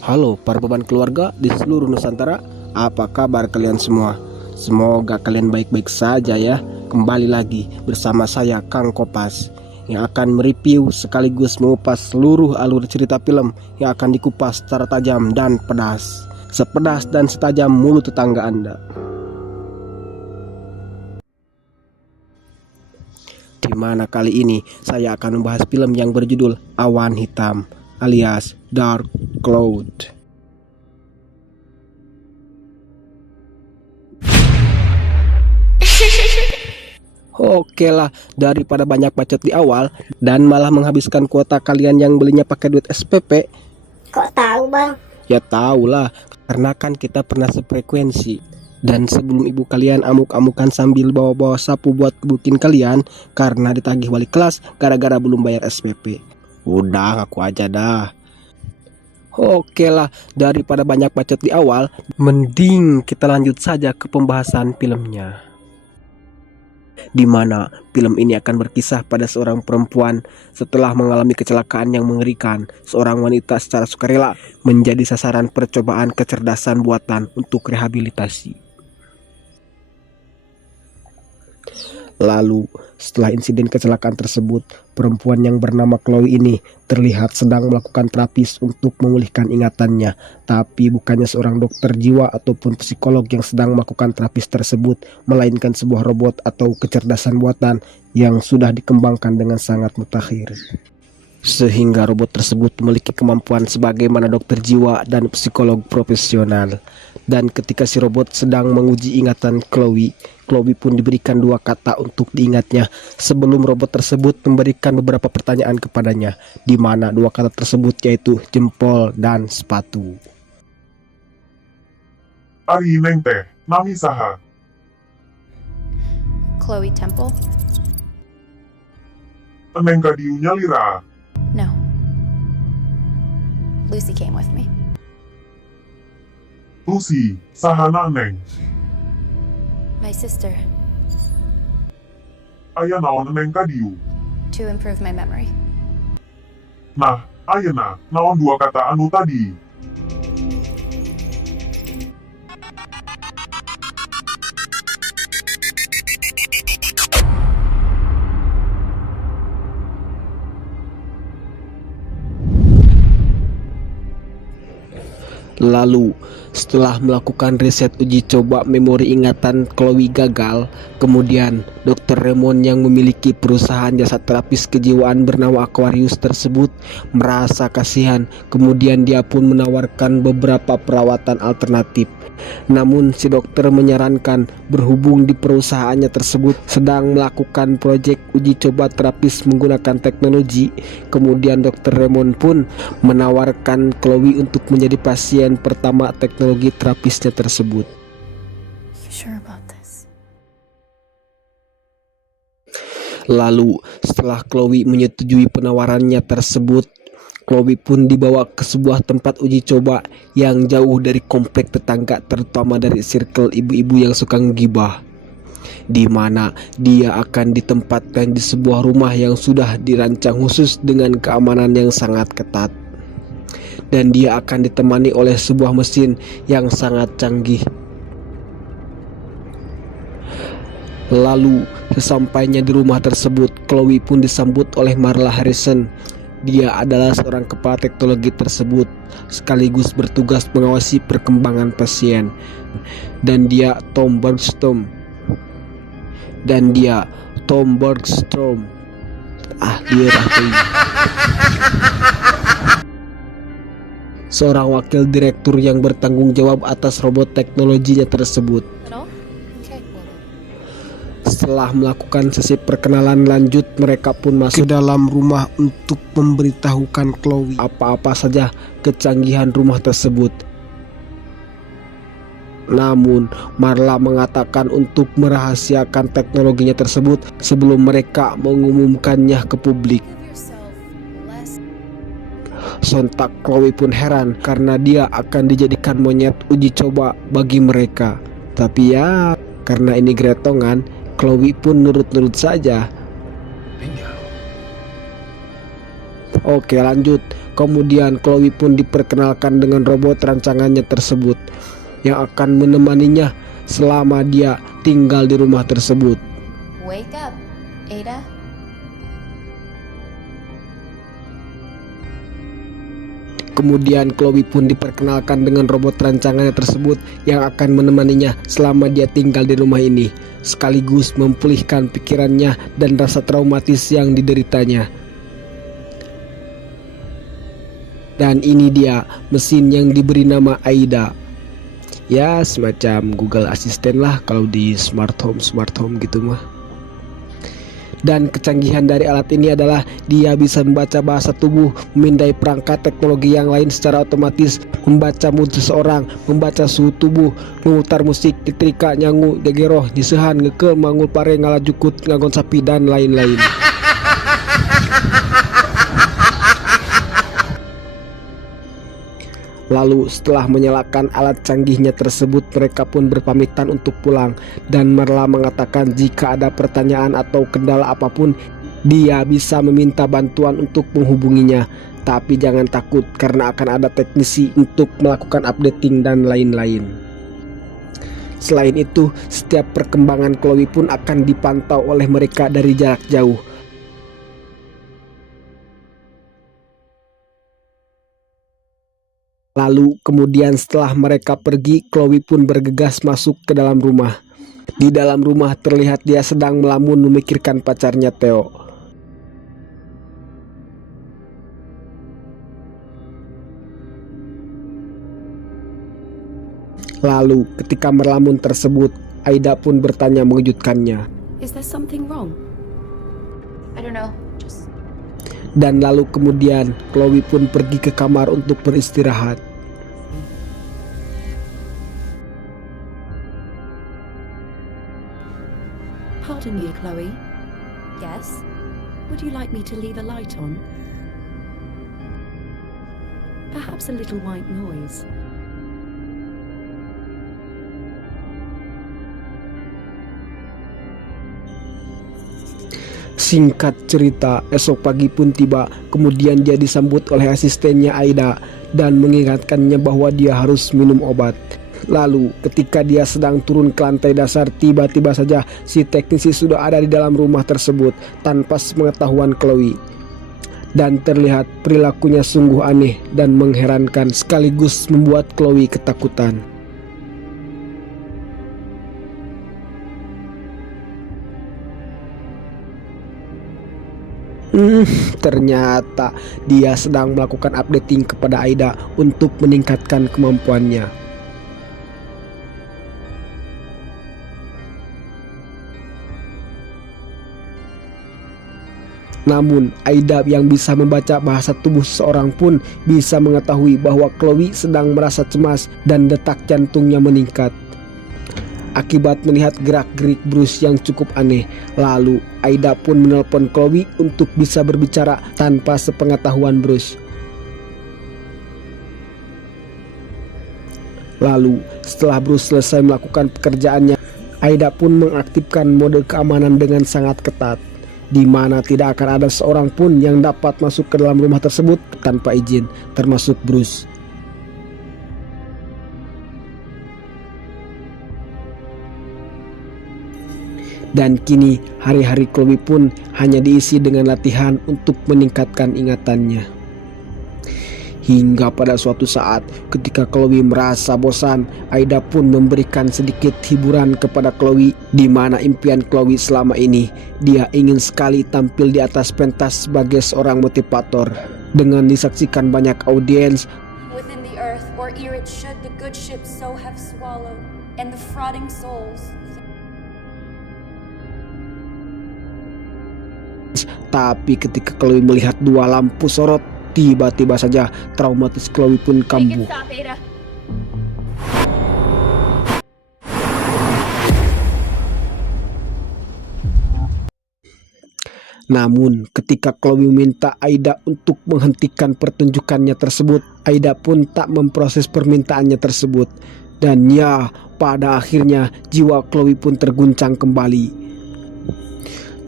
Halo para beban keluarga di seluruh Nusantara, apa kabar kalian semua? Semoga kalian baik-baik saja ya. Kembali lagi bersama saya Kang Kopas yang akan mereview sekaligus mengupas seluruh alur cerita film yang akan dikupas secara tajam dan pedas. Sepedas dan setajam mulut tetangga Anda. Di mana kali ini saya akan membahas film yang berjudul Awan Hitam alias Dark Cloud. Oke lah, daripada banyak bacot di awal dan malah menghabiskan kuota kalian yang belinya pakai duit SPP. Kok tahu, Bang? Ya tahulah, karena kan kita pernah sefrekuensi. Dan sebelum ibu kalian amuk-amukan sambil bawa-bawa sapu buat kebukin kalian karena ditagih wali kelas gara-gara belum bayar SPP. Udah, ngaku aja dah. Oke lah, daripada banyak bacot di awal, mending kita lanjut saja ke pembahasan filmnya. Di mana film ini akan berkisah pada seorang perempuan setelah mengalami kecelakaan yang mengerikan. Seorang wanita secara sukarela menjadi sasaran percobaan kecerdasan buatan untuk rehabilitasi. Lalu, setelah insiden kecelakaan tersebut, perempuan yang bernama Chloe ini terlihat sedang melakukan terapis untuk memulihkan ingatannya. Tapi bukannya seorang dokter jiwa ataupun psikolog yang sedang melakukan terapis tersebut, melainkan sebuah robot atau kecerdasan buatan yang sudah dikembangkan dengan sangat mutakhir. Sehingga robot tersebut memiliki kemampuan sebagaimana dokter jiwa dan psikolog profesional. Dan ketika si robot sedang menguji ingatan Chloe pun diberikan dua kata untuk diingatnya sebelum robot tersebut memberikan beberapa pertanyaan kepadanya, di mana dua kata tersebut yaitu jempol dan sepatu. Ari neng teh, nami saha? Chloe Temple? Neng kadiunya lira. No. Lucy came with me. Lucy, sahana neng. My sister. Aya naon neng kadiu. To improve my memory. Nah, ayeuna naon dua kata anu tadi. Lalu, setelah melakukan riset uji coba memori ingatan Chloe gagal, kemudian Dr. Raymond yang memiliki perusahaan jasa terapis kejiwaan bernama Aquarius tersebut merasa kasihan. Kemudian dia pun menawarkan beberapa perawatan alternatif. Namun si dokter menyarankan berhubung di perusahaannya tersebut sedang melakukan proyek uji coba terapis menggunakan teknologi. Kemudian Dr. Raymond pun menawarkan Chloe untuk menjadi pasien pertama teknologi terapisnya tersebut. You sure about this? Lalu setelah Chloe menyetujui penawarannya tersebut, Chloe pun dibawa ke sebuah tempat uji coba yang jauh dari komplek tetangga, terutama dari circle ibu-ibu yang suka ngegibah, di mana dia akan ditempatkan di sebuah rumah yang sudah dirancang khusus dengan keamanan yang sangat ketat. Dan dia akan ditemani oleh sebuah mesin yang sangat canggih. Lalu sesampainya di rumah tersebut, Chloe pun disambut oleh Marla Harrison. Dia adalah seorang kepala teknologi tersebut, sekaligus bertugas mengawasi perkembangan pasien. Dan dia Tom Bergstrom. Seorang wakil direktur yang bertanggung jawab atas robot teknologinya tersebut. Setelah melakukan sesi perkenalan lanjut, mereka pun masuk ke dalam rumah untuk memberitahukan Chloe apa-apa saja kecanggihan rumah tersebut. Namun Marla mengatakan untuk merahasiakan teknologinya tersebut sebelum mereka mengumumkannya ke publik. Sontak Chloe pun heran karena dia akan dijadikan monyet uji coba bagi mereka. Tapi ya, karena ini gretongan, Chloe pun nurut-nurut saja. Oke, lanjut. Kemudian Chloe pun diperkenalkan dengan robot rancangannya tersebut yang akan menemaninya selama dia tinggal di rumah tersebut. Wake up, Ada. Kemudian Chloe pun diperkenalkan dengan robot rancangannya tersebut yang akan menemaninya selama dia tinggal di rumah ini, sekaligus memulihkan pikirannya dan rasa traumatis yang dideritanya. Dan ini dia mesin yang diberi nama Aida. Ya, semacam Google Assistant lah kalau di smart home gitu mah. Dan kecanggihan dari alat ini adalah dia bisa membaca bahasa tubuh, memindai perangkat teknologi yang lain secara otomatis, membaca mood seseorang, membaca suhu tubuh, memutar musik, nyetrika, nyangu, gegeroh, nyisehan, ngekel, mangul pare, ngalajukut, ngagon sapi, dan lain-lain. Lalu setelah menyalakan alat canggihnya tersebut, mereka pun berpamitan untuk pulang, dan Marla mengatakan jika ada pertanyaan atau kendala apapun, dia bisa meminta bantuan untuk menghubunginya. Tapi jangan takut karena akan ada teknisi untuk melakukan updating dan lain-lain. Selain itu, setiap perkembangan Chloe pun akan dipantau oleh mereka dari jarak jauh. Lalu kemudian setelah mereka pergi, Chloe pun bergegas masuk ke dalam rumah. Di dalam rumah terlihat dia sedang melamun memikirkan pacarnya Theo. Lalu ketika melamun tersebut, Aida pun bertanya mengejutkannya. Is there something wrong? I don't know. Just Dan lalu kemudian Chloe pun pergi ke kamar untuk beristirahat. Pardon me, Chloe. yes. Would you like me to leave a light on? Perhaps a little white noise. Singkat cerita, esok pagi pun tiba. Kemudian dia disambut oleh asistennya Aida dan mengingatkannya bahwa dia harus minum obat. Lalu ketika dia sedang turun ke lantai dasar, tiba-tiba saja si teknisi sudah ada di dalam rumah tersebut tanpa sepengetahuan Chloe. Dan terlihat perilakunya sungguh aneh dan mengherankan sekaligus membuat Chloe ketakutan. Ternyata dia sedang melakukan updating kepada Aida untuk meningkatkan kemampuannya. Namun Aida yang bisa membaca bahasa tubuh seseorang pun bisa mengetahui bahwa Chloe sedang merasa cemas dan detak jantungnya meningkat akibat melihat gerak-gerik Bruce yang cukup aneh. Lalu Aida pun menelpon Chloe untuk bisa berbicara tanpa sepengetahuan Bruce. Lalu setelah Bruce selesai melakukan pekerjaannya, Aida pun mengaktifkan mode keamanan dengan sangat ketat, di mana tidak akan ada seorang pun yang dapat masuk ke dalam rumah tersebut tanpa izin, termasuk Bruce. Dan kini hari-hari Chloe pun hanya diisi dengan latihan untuk meningkatkan ingatannya. Hingga pada suatu saat ketika Chloe merasa bosan, Aida pun memberikan sedikit hiburan kepada Chloe, di mana impian Chloe selama ini dia ingin sekali tampil di atas pentas sebagai seorang motivator dengan disaksikan banyak audiens. Within the earth, or ere it should the good ship so have swallowed, and the frauding souls. Tapi ketika Chloe melihat dua lampu sorot, tiba-tiba saja traumatis Chloe pun kambuh. Stop, Ada. Namun ketika Chloe meminta Aida untuk menghentikan pertunjukannya tersebut, Aida pun tak memproses permintaannya tersebut. Dan ya, pada akhirnya jiwa Chloe pun terguncang kembali.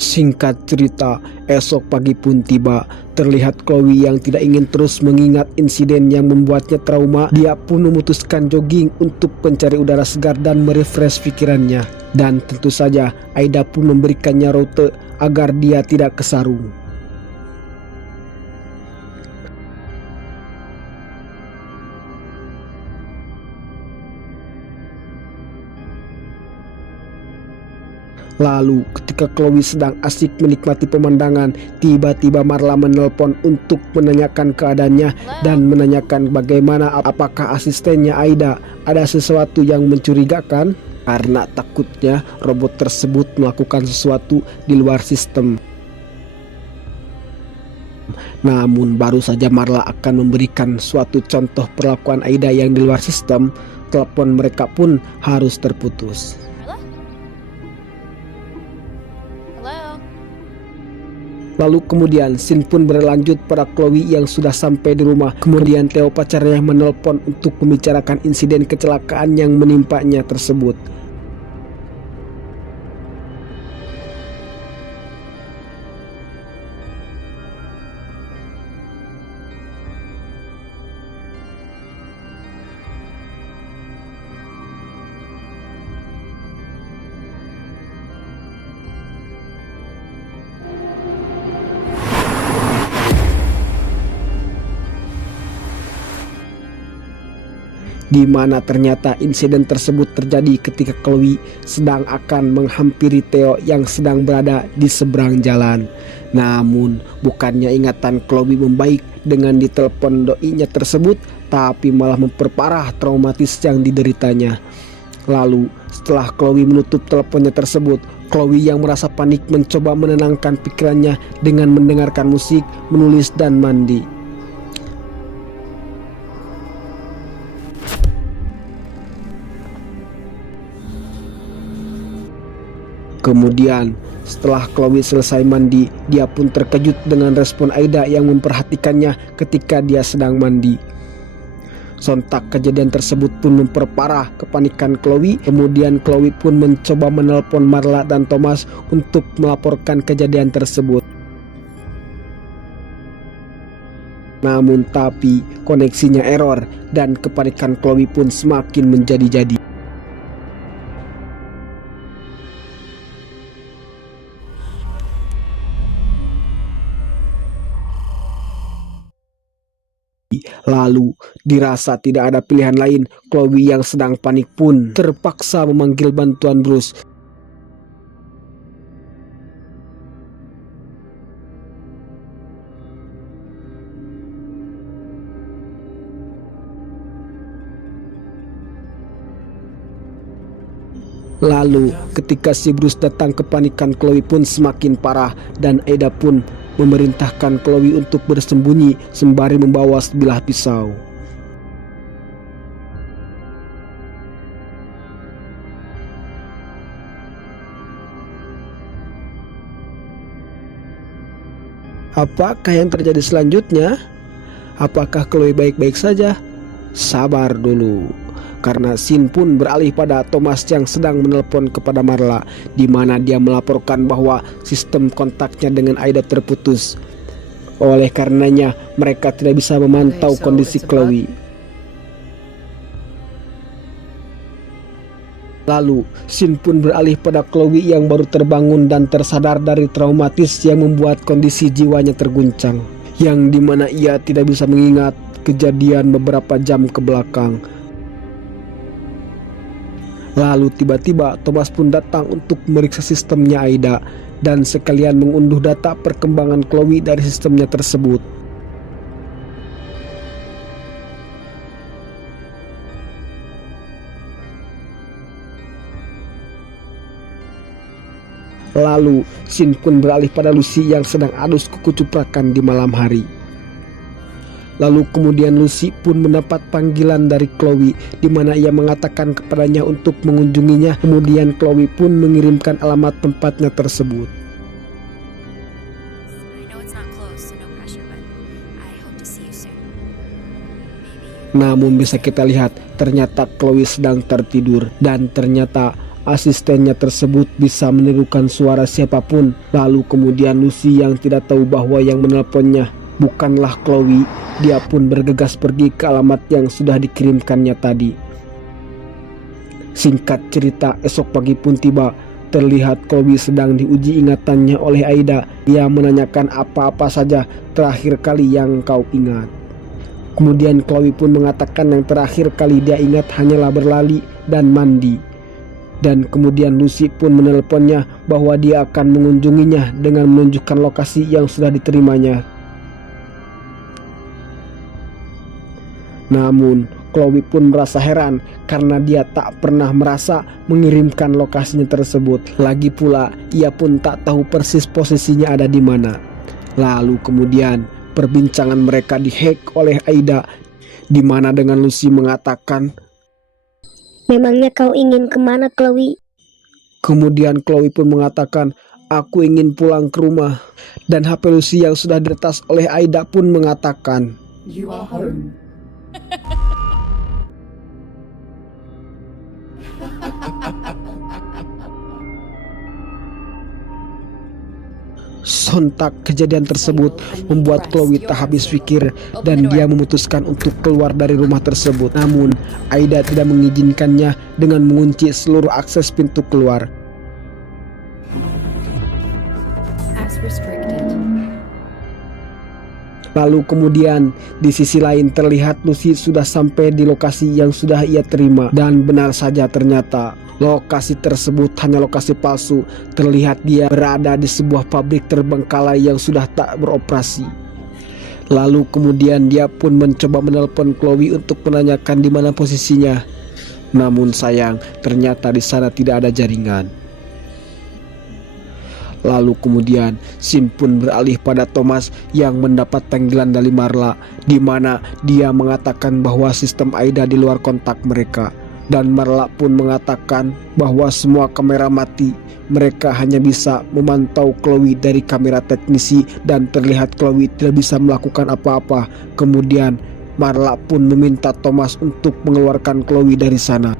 Singkat cerita, esok pagi pun tiba. Terlihat Chloe yang tidak ingin terus mengingat insiden yang membuatnya trauma. Dia pun memutuskan jogging untuk mencari udara segar dan merefresh pikirannya. Dan tentu saja Aida pun memberikannya rute agar dia tidak kesarung. Lalu ketika Chloe sedang asik menikmati pemandangan, tiba-tiba Marla menelpon untuk menanyakan keadaannya dan menanyakan bagaimana apakah asistennya Aida ada sesuatu yang mencurigakan, karena takutnya robot tersebut melakukan sesuatu di luar sistem. Namun baru saja Marla akan memberikan suatu contoh perlakuan Aida yang di luar sistem, telepon mereka pun harus terputus. Lalu kemudian scene pun berlanjut pada Chloe yang sudah sampai di rumah. Kemudian Theo pacarnya menelpon untuk membicarakan insiden kecelakaan yang menimpanya tersebut. Di mana ternyata insiden tersebut terjadi ketika Chloe sedang akan menghampiri Theo yang sedang berada di seberang jalan. Namun bukannya ingatan Chloe membaik dengan ditelepon doinya tersebut, tapi malah memperparah traumatis yang dideritanya. Lalu setelah Chloe menutup teleponnya tersebut, Chloe yang merasa panik mencoba menenangkan pikirannya dengan mendengarkan musik, menulis dan mandi. Kemudian setelah Chloe selesai mandi, dia pun terkejut dengan respon Aida yang memperhatikannya ketika dia sedang mandi. Sontak kejadian tersebut pun memperparah kepanikan Chloe. Kemudian Chloe pun mencoba menelpon Marla dan Thomas untuk melaporkan kejadian tersebut. Namun tapi koneksinya error dan kepanikan Chloe pun semakin menjadi-jadi. Lalu dirasa tidak ada pilihan lain, Chloe yang sedang panik pun terpaksa memanggil bantuan Bruce. Lalu ketika si Bruce datang, kepanikan Chloe pun semakin parah dan Aida pun memerintahkan Chloe untuk bersembunyi sembari membawa sebilah pisau. Apakah yang terjadi selanjutnya? Apakah Chloe baik-baik saja? Sabar dulu. Karena scene pun beralih pada Thomas yang sedang menelpon kepada Marla, di mana dia melaporkan bahwa sistem kontaknya dengan Aida terputus. Oleh karenanya mereka tidak bisa memantau kondisi Chloe. Lalu scene pun beralih pada Chloe yang baru terbangun dan tersadar dari traumatis yang membuat kondisi jiwanya terguncang, yang dimana ia tidak bisa mengingat kejadian beberapa jam ke belakang. Lalu tiba-tiba Thomas pun datang untuk meriksa sistemnya Aida dan sekalian mengunduh data perkembangan Chloe dari sistemnya tersebut. Lalu scene pun beralih pada Lucy yang sedang adus kuku cuprakan di malam hari. Lalu kemudian Lucy pun mendapat panggilan dari Chloe, di mana ia mengatakan kepadanya untuk mengunjunginya. Kemudian Chloe pun mengirimkan alamat tempatnya tersebut. Namun bisa kita lihat ternyata Chloe sedang tertidur dan ternyata asistennya tersebut bisa menirukan suara siapapun. Lalu kemudian Lucy yang tidak tahu bahwa yang menelponnya bukanlah Chloe, dia pun bergegas pergi ke alamat yang sudah dikirimkannya tadi. Singkat cerita, esok pagi pun tiba. Terlihat Chloe sedang diuji ingatannya oleh Aida. Dia menanyakan apa-apa saja terakhir kali yang kau ingat. Kemudian Chloe pun mengatakan yang terakhir kali dia ingat hanyalah berlari dan mandi. Dan kemudian Lucy pun menelponnya bahwa dia akan mengunjunginya dengan menunjukkan lokasi yang sudah diterimanya. Namun Chloe pun merasa heran karena dia tak pernah merasa mengirimkan lokasinya tersebut. Lagi pula ia pun tak tahu persis posisinya ada di mana. Lalu kemudian perbincangan mereka dihack oleh Aida, di mana dengan Lucy mengatakan, Memangnya kau ingin kemana, Chloe? kemudian Chloe pun mengatakan, aku ingin pulang ke rumah. Dan HP Lucy yang sudah diretas oleh Aida pun mengatakan, You are home. Sontak kejadian tersebut membuat Chloe tak habis pikir dan dia memutuskan untuk keluar dari rumah tersebut. Namun Aida tidak mengizinkannya dengan mengunci seluruh akses pintu keluar. As restricted. Lalu kemudian di sisi lain terlihat Lucy sudah sampai di lokasi yang sudah ia terima. Dan benar saja ternyata lokasi tersebut hanya lokasi palsu. Terlihat dia berada di sebuah pabrik terbengkalai yang sudah tak beroperasi. Lalu kemudian dia pun mencoba menelpon Chloe untuk menanyakan di mana posisinya. Namun sayang, ternyata di sana tidak ada jaringan. Lalu kemudian scene pun beralih pada Thomas yang mendapat panggilan dari Marla, di mana dia mengatakan bahwa sistem Aida di luar kontak mereka. Dan Marla pun mengatakan bahwa semua kamera mati. Mereka hanya bisa memantau Chloe dari kamera teknisi dan terlihat Chloe tidak bisa melakukan apa-apa. Kemudian Marla pun meminta Thomas untuk mengeluarkan Chloe dari sana.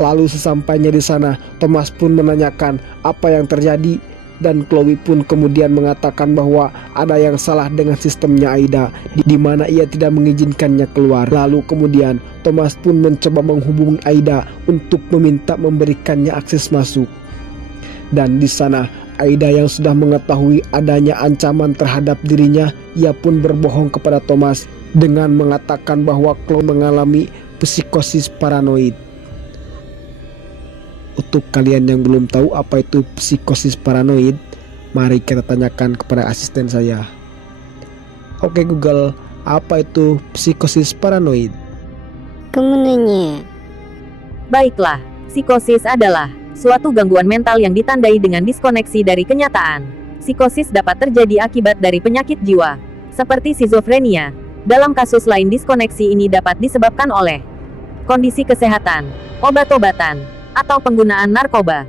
Lalu sesampainya di sana, Thomas pun menanyakan apa yang terjadi dan Chloe pun kemudian mengatakan bahwa ada yang salah dengan sistemnya Aida, di mana ia tidak mengizinkannya keluar. Lalu kemudian Thomas pun mencoba menghubungi Aida untuk meminta memberikannya akses masuk. Dan di sana Aida yang sudah mengetahui adanya ancaman terhadap dirinya, ia pun berbohong kepada Thomas dengan mengatakan bahwa Chloe mengalami psikosis paranoid. Untuk kalian yang belum tahu apa itu psikosis paranoid, mari kita tanyakan kepada asisten saya. Oke Google, apa itu psikosis paranoid? Kamu nanya. Baiklah, psikosis adalah suatu gangguan mental yang ditandai dengan diskoneksi dari kenyataan. Psikosis dapat terjadi akibat dari penyakit jiwa, seperti skizofrenia. Dalam kasus lain, diskoneksi ini dapat disebabkan oleh kondisi kesehatan, obat-obatan, atau penggunaan narkoba.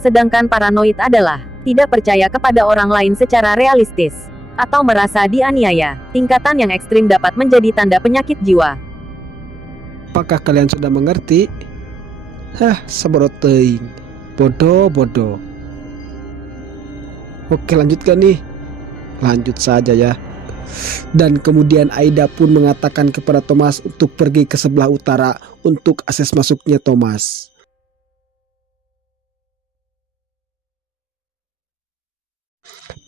Sedangkan paranoid adalah tidak percaya kepada orang lain secara realistis, atau merasa dianiaya. Tingkatan yang ekstrim dapat menjadi tanda penyakit jiwa. Apakah kalian sudah mengerti? Sabarot teuing. Bodoh. Oke, lanjutkan nih. Lanjut saja ya. Dan kemudian Aida pun mengatakan kepada Thomas untuk pergi ke sebelah utara untuk akses masuknya Thomas.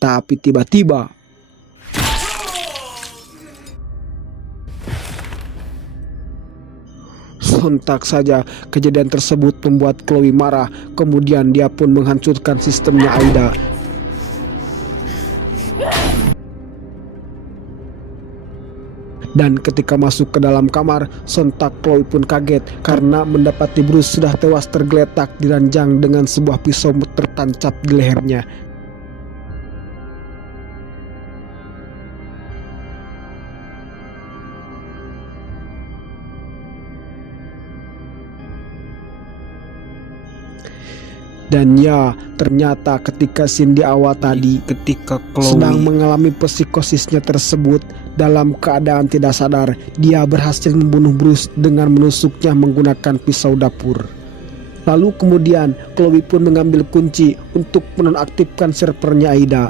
Tapi tiba-tiba sontak saja kejadian tersebut membuat Chloe marah. Kemudian dia pun menghancurkan sistemnya Aida. Dan ketika masuk ke dalam kamar, sontak Chloe pun kaget karena mendapati Bruce sudah tewas tergeletak di ranjang dengan sebuah pisau tertancap di lehernya. Dan ya, ternyata ketika scene di awal tadi, ketika Chloe sedang mengalami psikosisnya tersebut, dalam keadaan tidak sadar, dia berhasil membunuh Bruce dengan menusuknya menggunakan pisau dapur. Lalu kemudian Chloe pun mengambil kunci untuk menonaktifkan servernya Aida.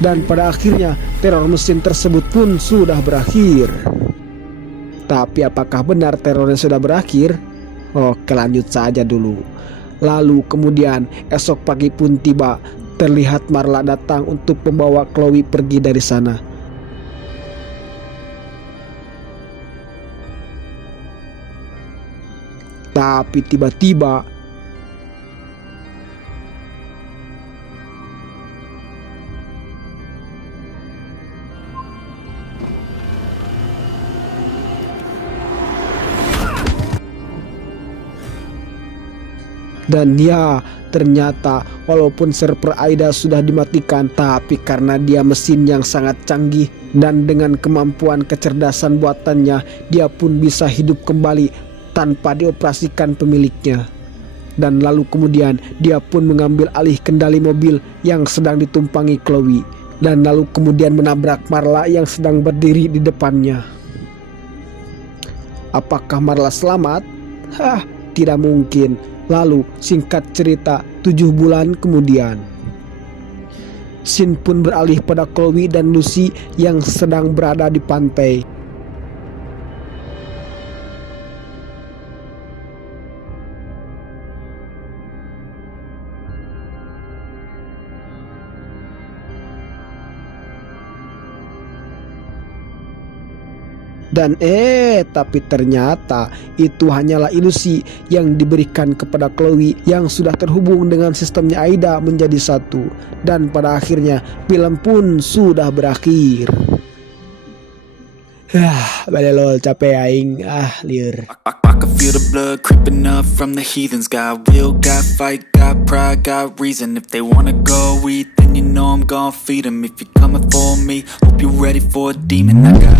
Dan pada akhirnya teror mesin tersebut pun sudah berakhir. Tapi apakah benar terornya sudah berakhir? Oke, lanjut saja dulu. Lalu kemudian esok pagi pun tiba. Terlihat Marla datang untuk membawa Chloe pergi dari sana. Tapi tiba-tiba dan ya, ternyata walaupun server Aida sudah dimatikan, tapi karena dia mesin yang sangat canggih dan dengan kemampuan kecerdasan buatannya, dia pun bisa hidup kembali tanpa dioperasikan pemiliknya. Dan lalu kemudian dia pun mengambil alih kendali mobil yang sedang ditumpangi Chloe, dan lalu kemudian menabrak Marla yang sedang berdiri di depannya. Apakah Marla selamat? Tidak mungkin. Lalu singkat cerita 7 bulan kemudian, scene pun beralih pada Chloe dan Lucy yang sedang berada di pantai. Dan tapi ternyata itu hanyalah ilusi yang diberikan kepada Chloe yang sudah terhubung dengan sistemnya Aida menjadi satu. Dan pada akhirnya film pun sudah berakhir. Balik lol, capek aing, liur. I can feel the blood creeping up from the heathens. Got will, got fight, got pride, got reason. If they wanna go eat, then you know I'm gon' feed them. If you're coming for me, hope you're ready for a demon. I got